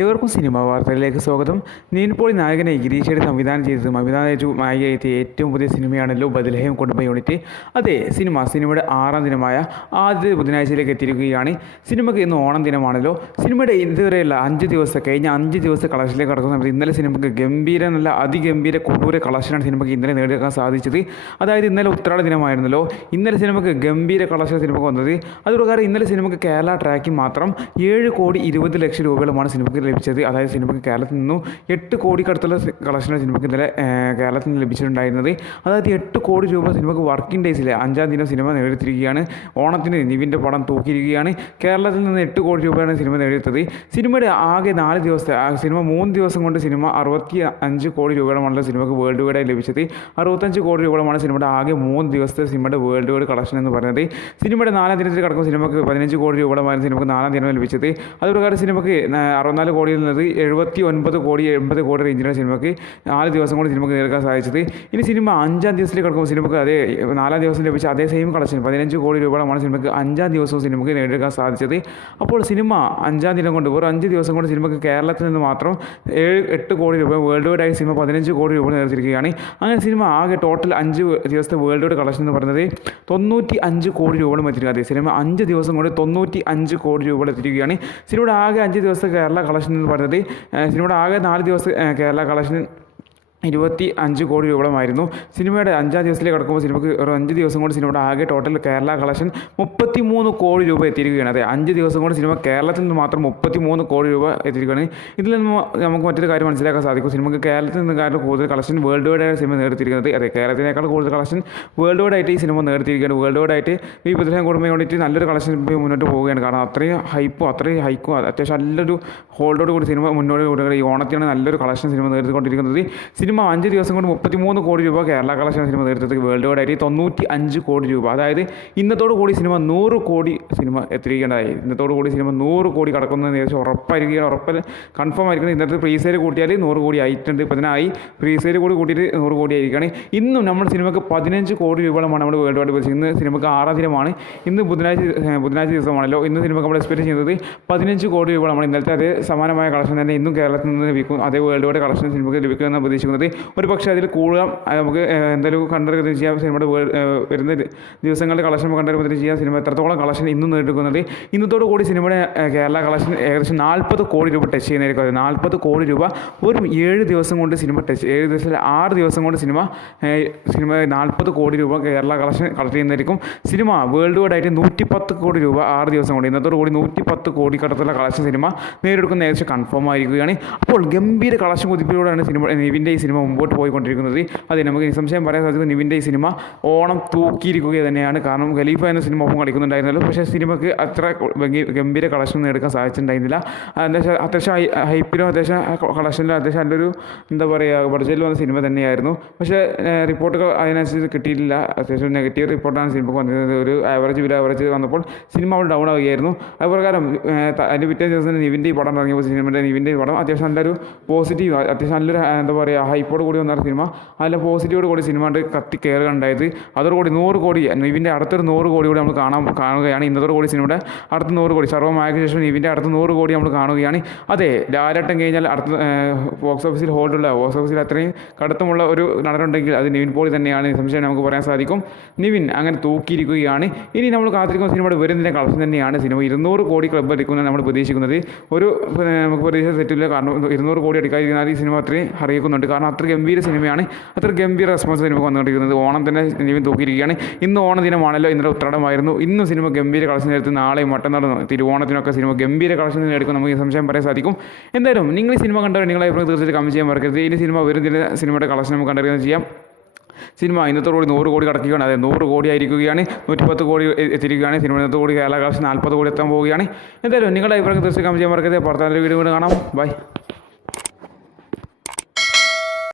ഏവർക്കും സിനിമാ വാർത്തകളിലേക്ക് സ്വാഗതം. നിവിൻ പോളി നായകനെ ഗിരീഷയുടെ സംവിധാനം ചെയ്തതും അഭിനയിച്ചു നായികയെത്തിയ ഏറ്റവും പുതിയ സിനിമയാണല്ലോ ബദലഹം കുടുംബ യൂണിറ്റ്. അതെ, സിനിമയുടെ 6ാം ദിനമായ ആദ്യ ബുധനാഴ്ചയിലേക്ക് എത്തിയിരിക്കുകയാണ്. സിനിമയ്ക്ക് ഇന്ന് ഓണം ദിനമാണല്ലോ. സിനിമയുടെ ഇതുവരെയുള്ള 5 ദിവസം കഴിഞ്ഞ 5 ദിവസത്തെ കളക്ഷനിലേക്ക് കടക്കുന്ന സമയത്ത് ഇന്നലെ സിനിമയ്ക്ക് നല്ല അതിഗംഭീര കൊടൂര കളക്ഷനാണ് സിനിമയ്ക്ക് ഇന്നലെ നേടിയെടുക്കാൻ സാധിച്ചത്. അതായത് ഇന്നലെ ഉത്രാട ദിനമായിരുന്നല്ലോ. ഇന്നലെ സിനിമയ്ക്ക് ഗംഭീര കളക്ഷൻ സിനിമയ്ക്ക് വന്നത്. അതുപ്രകാരം ഇന്നലെ സിനിമയ്ക്ക് കേരള ട്രാക്കിംഗ് മാത്രം 7,20,00,000 രൂപയോളമാണ് സിനിമയ്ക്ക് ലഭിച്ചത്. അതായത് സിനിമയ്ക്ക് കേരളത്തിൽ നിന്നും 8 കോടിക്കടുത്തുള്ള കളക്ഷനാണ് സിനിമയ്ക്ക് ഇന്നലെ കേരളത്തിൽ നിന്ന് ലഭിച്ചിട്ടുണ്ടായിരുന്നത്. അതായത് 8 കോടി രൂപ സിനിമയ്ക്ക് വർക്കിംഗ് ഡേയ്സിലെ 5ാം ദിനം സിനിമ നേടിയിരിക്കുകയാണ്. ഓണത്തിന് നിവിൻ്റെ പടം തൂക്കിയിരിക്കുകയാണ്. കേരളത്തിൽ നിന്ന് 8 കോടി രൂപയാണ് സിനിമ നേടിയെടുത്തത്. സിനിമയുടെ ആകെ 4 ദിവസത്തെ സിനിമ 3 ദിവസം കൊണ്ട് സിനിമ 65 കോടി രൂപയോളമാണ് സിനിമയ്ക്ക് വേൾഡ് വൈഡായി ലഭിച്ചത്. 65 കോടി രൂപയോളമാണ് സിനിമയുടെ ആകെ 3 ദിവസത്തെ സിനിമയുടെ വേൾഡ് വൈഡ് കളക്ഷൻ എന്ന് പറയുന്നത്. സിനിമയുടെ 4ാം ദിനത്തിൽ കിടക്കുന്ന സിനിമയ്ക്ക് 15 കോടി രൂപയോളമാണ് സിനിമയ്ക്ക് 4ാം ദിനം ലഭിച്ചത്. അതുപ്രകാരം സിനിമയ്ക്ക് 64 കോടിയിൽ നിന്നത് 79 കോടി 80 കോടി റേഞ്ചിലാണ് സിനിമയ്ക്ക് 4 ദിവസം കൊണ്ട് സിനിമയ്ക്ക് നേടാൻ സാധിച്ചത്. ഇനി സിനിമ 5ാം ദിവസത്തിൽ കിടക്കുമ്പോൾ സിനിമയ്ക്ക് അതേ 4ാം ദിവസം ലഭിച്ച അതേ സെയിം കളക്ഷൻ 15 കോടി രൂപയാണ് സിനിമയ്ക്ക് 5ാം ദിവസവും സിനിമയ്ക്ക് നേടിയെടുക്കാൻ സാധിച്ചത്. അപ്പോൾ സിനിമ 5ാം ദിനം കൊണ്ട് വെറും 5 ദിവസം കൊണ്ട് സിനിമയ്ക്ക് കേരളത്തിൽ നിന്ന് മാത്രം 8 കോടി രൂപ വേൾഡ് വൈഡായി സിനിമ 15 കോടി രൂപ നേടിയിരിക്കുകയാണ്. അങ്ങനെ സിനിമ ആകെ ടോട്ടൽ 5 ദിവസത്തെ വേൾഡ് വൈഡ് കളക്ഷൻ എന്ന് പറയുന്നത് 95 കോടി രൂപയോളം എത്തിയിരിക്കുക. സിനിമ 5 ദിവസം കൊണ്ട് 95 കോടി രൂപ എത്തിയിരിക്കുകയാണ്. സിനിമയുടെ ആകെ 5 ദിവസത്തെ കേരള കളക്ഷൻ എന്ന് പറയുന്നത് സിനിമയുടെ ആകെ 4 ദിവസത്തെ കേരള കളക്ഷൻ 25 കോടി രൂപയോളമായിരുന്നു. സിനിമയുടെ 5ാം ദിവസത്തിലേക്ക് കടക്കുമ്പോൾ സിനിമയ്ക്ക് ഒരു 5 ദിവസം കൊണ്ട് സിനിമയുടെ ആകെ ടോട്ടൽ കേരള കളക്ഷൻ 33 കോടി രൂപ എത്തിയിരിക്കുകയാണ്. അതെ, 5 ദിവസം കൊണ്ട് സിനിമ കേരളത്തിൽ നിന്ന് മാത്രം 33 കോടി രൂപ എത്തിയിരിക്കുകയാണ്. ഇതിൽ നിന്ന് നമുക്ക് മറ്റൊരു കാര്യം മനസ്സിലാക്കാൻ സാധിക്കും. സിനിമയ്ക്ക് കേരളത്തിൽ നിന്നെക്കാളും കൂടുതൽ കളക്ഷൻ വേൾഡ് വൈഡായിട്ട് സിനിമ നേടിയിരിക്കുന്നത്. അതെ, കേരളത്തിനേക്കാൾ കൂടുതൽ കളക്ഷൻ വേൾഡ് വൈഡായിട്ട് ഈ സിനിമ നേടിയിരിക്കുകയാണ്. വേൾഡ് വൈഡായിട്ട് ഈ ബദലഹം കുടുംബ യൂണിറ്റ് നല്ലൊരു കളക്ഷൻ മുന്നോട്ട് പോവുകയാണ്. കാരണം അത്രയും ഹൈക്കും അത്യാവശ്യം നല്ലൊരു ഹോൾഡോട് കൂടി സിനിമ മുന്നോട്ട് കൂടുക. ഈ ഓണത്തിനാണ് നല്ലൊരു കളക്ഷൻ സിനിമ നേടിക്കൊണ്ടിരിക്കുന്നത്. സിനിമ 5 ദിവസം കൊണ്ട് 33 കോടി രൂപ കേരള കളക്ഷൻ സിനിമ നേടുന്നത്. വേൾഡ് വൈഡായിട്ട് 95 കോടി രൂപ. അതായത് ഇന്നത്തോടു കൂടി സിനിമ 100 കോടി സിനിമ എത്തിയിരിക്കേണ്ടതായി. ഇന്നത്തോടു കൂടി സിനിമ 100 കോടി കടക്കുന്നതെന്ന് ഏകദേശം ഉറപ്പായിരിക്കുകയാണ്. കൺഫേം ആയിരിക്കണം. ഇന്നത്തെ പ്രീ സെയിൽ കൂട്ടിയാൽ 100 കോടി ആയിട്ടുണ്ട്. ഇപ്പോൾ അതിനായി പ്രീ സെയിൽ കൂടി കൂട്ടിയിട്ട് 100 കോടി ആയിരിക്കുകയാണ്. ഇന്നും നമ്മുടെ സിനിമയ്ക്ക് 15 കോടി രൂപയോളമാണ് നമ്മൾ വേൾഡ് വൈഡ് വെച്ചത്. ഇന്ന് സിനിമയ്ക്ക് 6ാം ദിനമാണ്. ഇന്ന് ബുധനാഴ്ച ദിവസമാണല്ലോ. ഇന്ന് സിനിമയ്ക്ക് നമ്മൾ എക്സ്പെക്ട് ചെയ്യുന്നത് 15 കോടി രൂപയോളമാണ്. ഇന്നലത്തെ അതേ സമാനമായ കളക്ഷൻ തന്നെ ഇന്നും കേരളത്തിൽ നിന്ന് ലഭിക്കും. അതേ വേൾഡ് വൈഡ് കളക്ഷൻ സിനിമയ്ക്ക് ലഭിക്കുമെന്നാണ് പ്രതീക്ഷിക്കുന്നത്. ഒരു പക്ഷേ അതിൽ കൂടുതൽ നമുക്ക് എന്തായാലും കണ്ടറിയുന്നത് ചെയ്യാം. സിനിമയുടെ വരുന്ന ദിവസങ്ങളുടെ കളക്ഷൻ കണ്ടറിയുന്നത് ചെയ്യാം. സിനിമ എത്രത്തോളം കളക്ഷൻ ഇന്നും നേടിക്കുന്നത്. ഇന്നത്തോടു കൂടി സിനിമയുടെ കേരള കളക്ഷൻ ഏകദേശം 40 കോടി രൂപ ടച്ച് ചെയ്യുന്നതായിരിക്കും. 40 കോടി രൂപ ഒരു 7 ദിവസം കൊണ്ട് സിനിമ 7 ദിവസത്തിൽ 6 ദിവസം കൊണ്ട് സിനിമ 40 കോടി രൂപ കേരള കളക്ഷൻ കളക്ട് ചെയ്യുന്നതായിരിക്കും. സിനിമ വേൾഡ് വൈഡായിട്ട് 110 കോടി രൂപ 6 ദിവസം കൊണ്ട് ഇന്നത്തോടു കൂടി 110 കോടി കടത്തുള്ള കളക്ഷൻ സിനിമ നേടിയെടുക്കുന്ന ഏകദേശം കൺഫേം ആയിരിക്കുകയാണ്. അപ്പോൾ ഗംഭീര കളക്ഷൻ കുതിപ്പിലൂടെയാണ് നിവിൻ്റെ ഈ സിനിമ മുമ്പോട്ട് പോയിക്കൊണ്ടിരിക്കുന്നത്. അതെ, നമുക്ക് നിസ്സംശയം പറയാൻ സാധിക്കും നിവിൻ്റെ ഈ സിനിമ ഓണം തൂക്കിയിരിക്കുക തന്നെയാണ്. കാരണം ഖലീഫ എന്ന സിനിമ ഒപ്പം കളിക്കുന്നുണ്ടായിരുന്നല്ലോ. പക്ഷേ സിനിമയ്ക്ക് അത്ര ഗംഭീര കളക്ഷൻ എടുക്കാൻ സാധിച്ചിട്ടുണ്ടായിരുന്നില്ല. അത്യാവശ്യം ഹൈപ്പിലും അത്യാവശ്യം കളക്ഷനിലും അത്യാവശ്യം നല്ലൊരു ബഡ്ജറ്റിൽ വന്ന സിനിമ തന്നെയായിരുന്നു. പക്ഷേ റിപ്പോർട്ടുകൾ അതിനനുസരിച്ച് കിട്ടിയിട്ടില്ല. അത്യാവശ്യം നെഗറ്റീവ് റിപ്പോർട്ടാണ് സിനിമയ്ക്ക് വന്നിരുന്നത്. ഒരു ആവറേജ് വന്നപ്പോൾ സിനിമ അവിടെ ഡൗൺ ആവുകയായിരുന്നു. അതുപ്രകാരം അതിൻ്റെ പിറ്റേ ദിവസം നിവിൻ്റെ ഈ പടം ഇറങ്ങിയപ്പോൾ നിവിൻ്റെ ഈ പടം അത്യാവശ്യം നല്ലൊരു പോസിറ്റീവ് അത്യാവശ്യം നല്ലൊരു ഹൈപ്പോട് കൂടി വന്ന സിനിമ നല്ല പോസിറ്റീവോട് കൂടി സിനിമ കത്തി കയറുകയുണ്ടായത്. അതോടുകൂടി 100 കോടി നിവിൻ്റെ അടുത്തൊരു 100 കോടി കൂടി നമ്മൾ കാണുകയാണ്. ഇന്നത്തോടു കൂടി സിനിമയുടെ അടുത്ത 100 കോടി സർവ്വമായതിനു ശേഷം നിവിൻ്റെ അടുത്ത 100 കോടി നമ്മൾ കാണുകയാണ്. അതെ, ലാലേട്ടൻ കഴിഞ്ഞാൽ അടുത്ത ബോക്സ് ഓഫീസിൽ ബോക്സ് ഓഫീസിൽ അത്രയും കടുത്തമുള്ള ഒരു നടനുണ്ടെങ്കിൽ അത് നിവിൻ പോളി തന്നെയാണ്. സംശയം നമുക്ക് പറയാൻ സാധിക്കും. നിവിൻ അങ്ങനെ തൂക്കിയിരിക്കുകയാണ്. ഇനി നമ്മൾ കാത്തിരിക്കുന്ന സിനിമയുടെ വരുന്നതിൻ്റെ കളക്ഷൻ തന്നെയാണ്. സിനിമ 200 കോടി ക്ലബ്ബ് അടിക്കുന്നതാണ് നമ്മൾ പ്രതീക്ഷിക്കുന്നത്. നമുക്ക് പ്രതീക്ഷ തെറ്റില്ല. കാരണം 200 കോടി അടിക്കാതിരുന്നാൽ ഈ സിനിമ അത്രയും അറിയിക്കുന്നുണ്ട്. കാരണം അത്ര ഗംഭീര സിനിമയാണ്. അത്ര ഗംഭീര റെസ്പോൺസ് സിനിമ വന്നുകൊണ്ടിരിക്കുന്നത്. ഓണം തന്നെ നിവിൻ തൂക്കിയിരിക്കുകയാണ്. ഇന്ന് ഓണ ദിനമാണല്ലോ. ഇന്നലെ ഉത്രാടമായിരുന്നു. ഇന്നും സിനിമ ഗംഭീര കളക്ഷൻ എടുത്ത് നാളെയും മറ്റന്നാളും തിരുവോണത്തിനൊക്കെ സിനിമ ഗംഭീര കളക്ഷൻ എടുക്കും. നമുക്ക് സംശയം പറയാൻ സാധിക്കും. എന്തായാലും നിങ്ങൾ ഈ സിനിമ കണ്ടവർ നിങ്ങളെ തീർച്ചയായിട്ടും കമന്റ് ചെയ്യാൻ മറക്കരുത്. ഇനി സിനിമ വരുന്നില്ല സിനിമയുടെ കളക്ഷൻ നമുക്ക് കണ്ടറിയാൻ ചെയ്യാം. സിനിമ ഇന്നത്തോടുകൂടി 100 കോടി കടക്കുകയാണ്. അതെ, 100 കോടി ആയിരിക്കുകയാണ്. 110 കോടി എത്തിയിരിക്കുകയാണ്. സിനിമ ഇന്നത്തെ കൂടി കേരള കളക്ഷൻ 40 കോടി എത്താൻ പോവുകയാണ്. എന്തായാലും നിങ്ങളുടെ അഭിപ്രായം തീർച്ചയായും കമന്റ് ചെയ്യാൻ മറക്കരുത്. പുറത്തെ വീഡിയോ കാണാം. ബൈ.